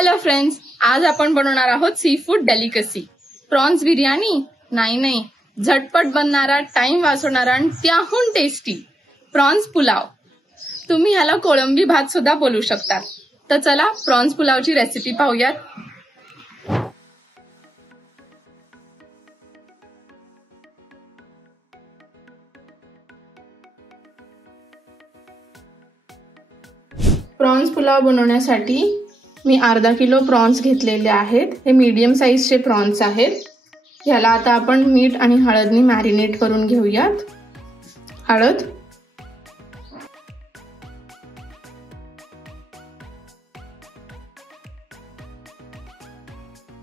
Hello friends, आज आपण बनवणार आहोत seafood delicacy prawns biryani. नाही, झटपट बनणारा, टाइम वाचवणारा आणि त्याहून टेस्टी प्रॉन्स पुलाव। तुम्ही ह्याला कोळंबी भात सुद्धा बोलू शकता। तर चला प्रॉन्स पुलावची रेसिपी पाहूयात। प्रॉन्स पुलाव बनवण्यासाठी मी अर्धा किलो प्रॉन्स घेतलेले आहेत। हे मीडियम साइजचे प्रॉन्स आहेत। ह्याला आता आपण मीठ आणि हळदनी मॅरिनेट करून घेऊयात।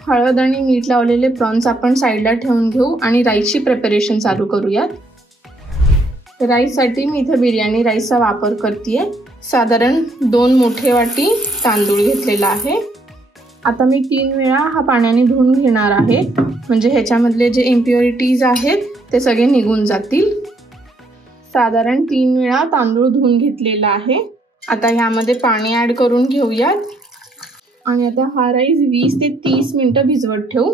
हळद आणि मीठ लावलेले प्रॉन्स आपण साइडला ठेवून घेऊ आणि राईसची प्रिपरेशन चालू करूयात। राईससाठी मी इथे बिर्याणी राईसचा वापर करतेय। साधारण 2 मोठे वाटी तांदूळ घेतलेला आहे। आता मी 3 वेळा हा पाण्याने धुवून घेणार आहे, म्हणजे ह्याच्यामधले जे इम्प्युरिटीज आहेत ते सगळे निघून जातील। साधारण 3 वेळा तांदूळ धुवून घेतलेला आहे। आता ह्यामध्ये पाणी ऍड करून घेऊयात आणि आता हा राईस 20 ते 30 मिनिटं भिजवत ठेवू।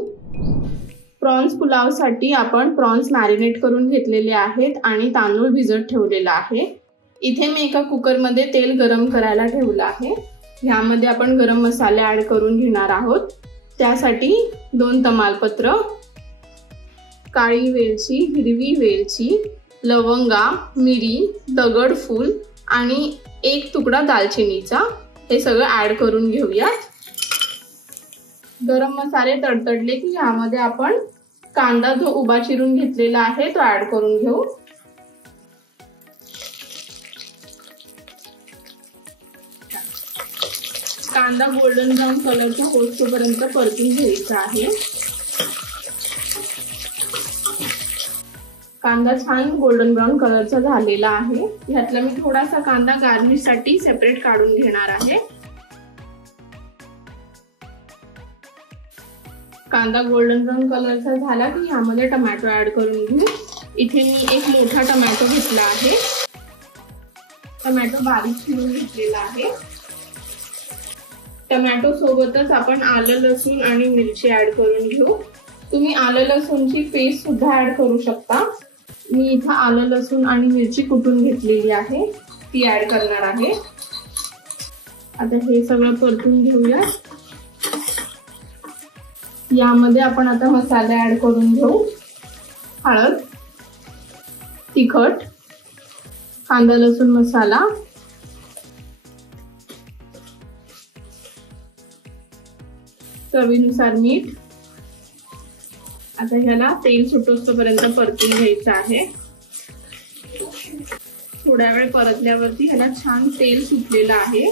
प्रॉन्स पुलावसाठी आपण प्रॉन्स मॅरिनेट करून घेतलेले आहेत आणि तांदूळ भिजत ठेवलेला आहे। इथे मी एका कुकरमध्ये तेल गरम करायला ठेवलं आहे। ह्यामध्ये आपण गरम मसाले ऍड करून घेणार आहोत। त्यासाठी 2 तमालपत्र, काळी वेलची, हिरवी वेलची, लवंगा, मिरी, दगडफूल आणि 1 तुकडा दालचिनीचा, हे सगळं ऍड करून घेऊया। गरम मसाले तडतडले की ह्यामध्ये आपण कांदा जो उभा चिरून घेतलेला आहे तो ऍड करून घेऊ। कांदा गोल्डन ब्राउन कलरचा होईपर्यंत परतून घ्यायचा आहे। कांदा छान गोल्डन ब्राउन कलरचा झालेला आहे। ह्यातला मी थोडासा कांदा गार्निशसाठी सेपरेट काढून घेणार आहे। कांदा गोल्डन ब्राउन कलरचा झाला की ह्यामध्ये टोमॅटो ऍड करून घेऊ। इथे मी 1 मोठा टोमॅटो घेतला आहे। टोमॅटो बारीक चिरून घेतलेला आहे। टोमॅटो सोबतच आपण आलं, लसूण आणि मिरची ऍड करून घेऊ। तुम्ही आलं लसूणची पेस्ट सुद्धा ऍड करू शकता। मी इथं आलं, लसूण आणि मिरची कुटून घेतलेली आहे, ती ऍड करणार आहे। आता हे सगळं परतून घेऊया। यामध्ये आपण आता मसाले ऍड करून घेऊ। हळद, तिखट, कांदा लसूण मसाला, चवीनुसार मीठ। आता ह्याला तेल सुटोपर्यंत परतून घ्यायचं आहे। थोड्या वेळ परतल्यावरती ह्याला छान तेल सुटलेलं आहे।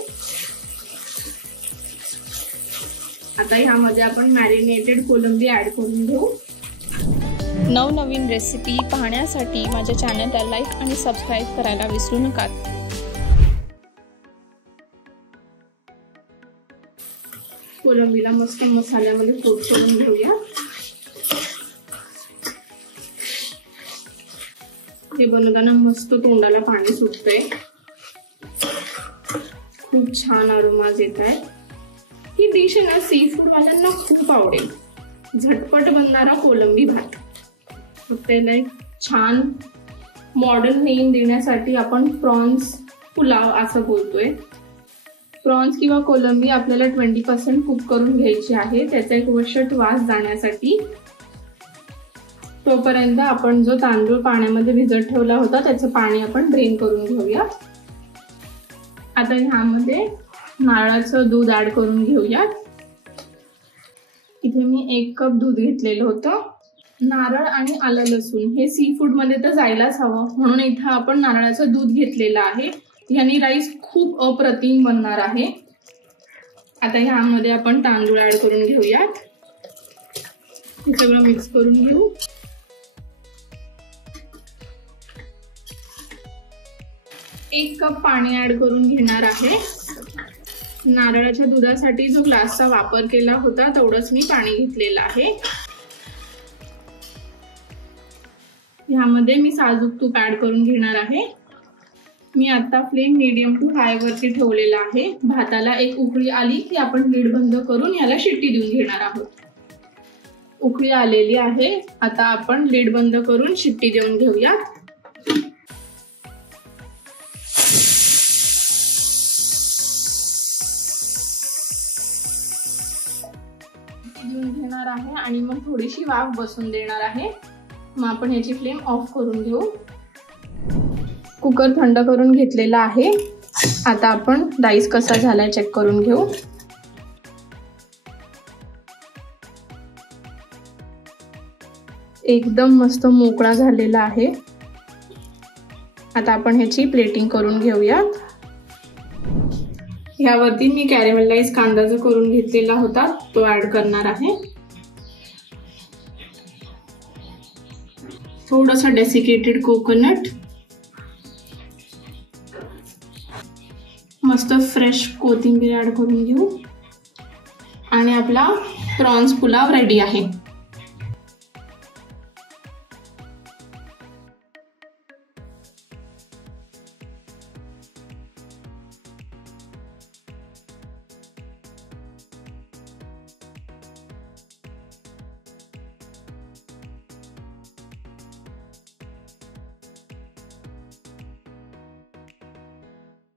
आता ह्यामध्ये आपण मॅरिनेटेड कोलंबी ऍड करून घेऊ। नवनवीन रेसिपी पाहण्यासाठी माझ्या चॅनलला लाईक आणि सबस्क्राईब करायला विसरू नका। कोलंबीला मस्त मसाल्यामध्ये कोट करून घेऊया। हे बनवताना मस्त तोंडाला पाणी सुटतंय, खूप छान अरोमाज येत आहे। ही डिश ना सी फूड वाल्यांना खूप आवडेल। झटपट बनणारा कोलंबी भात। त्याला एक छान मॉडर्न नेम देण्यासाठी आपण प्रॉन्स पुलाव असं बोलतोय। प्रॉन्स किंवा कोलंबी आपल्याला 20% कुक करून घ्यायची आहे, त्याचा एक वशट वास जाण्यासाठी। तोपर्यंत आपण जो तांदूळ पाण्यामध्ये भिजत ठेवला होता त्याचं पाणी आपण ड्रेन करून घेऊया। आता ह्यामध्ये नारळाचं दूध ऍड करून घेऊया। इथे मी 1 कप दूध घेतलेलं होतं। नारळ आणि आलं लसूण हे सी फूड मध्ये तर जायलाच हवं, म्हणून इथं आपण नारळाचं दूध घेतलेलं आहे। ह्यानी राईस खूप अप्रतिम बनणार आहे। आता ह्यामध्ये आपण तांदूळ ऍड करून घेऊयात। हे सगळं मिक्स करून घेऊ। एक कप पाणी ऍड करून घेणार आहे। नारळाच्या दुधासाठी जो ग्लासचा वापर केला होता तेवढंच मी पाणी घेतलेलं आहे। ह्यामध्ये मी साजूक तूप ऍड करून घेणार आहे। मी आता फ्लेम मीडियम टू हाय वरती ठेवलेला आहे. भाताला एक उकळी आली की आपण लीड बंद करून याला शिट्टी देऊन घेणार आहोत. उकळी आलेली आहे. आता आपण लीड बंद करून शिट्टी देऊन घेऊयात. देऊन घेणार आहे आणि मग थोडीशी वाफ बसून देणार आहे. मग आपण याची फ्लेम ऑफ करून घेऊ. कुकर थंड करून घेतलेला आहे. आता आपण राईस कसा झालाय चेक करून घेऊ. एकदम मस्त मोकळा झालेला आहे. आता आपण ह्याची प्लेटिंग करून घेऊयात. ह्यावरती मी कॅरेमलाइज कांदा जो करून घेतलेला होता तो ऍड करणार आहे. थोडासा डेसिकेटेड कोकोनट, मस्त फ्रेश कोथिंबीर ऍड करून घेऊ आणि आपला प्रॉन्स पुलाव रेडी आहे.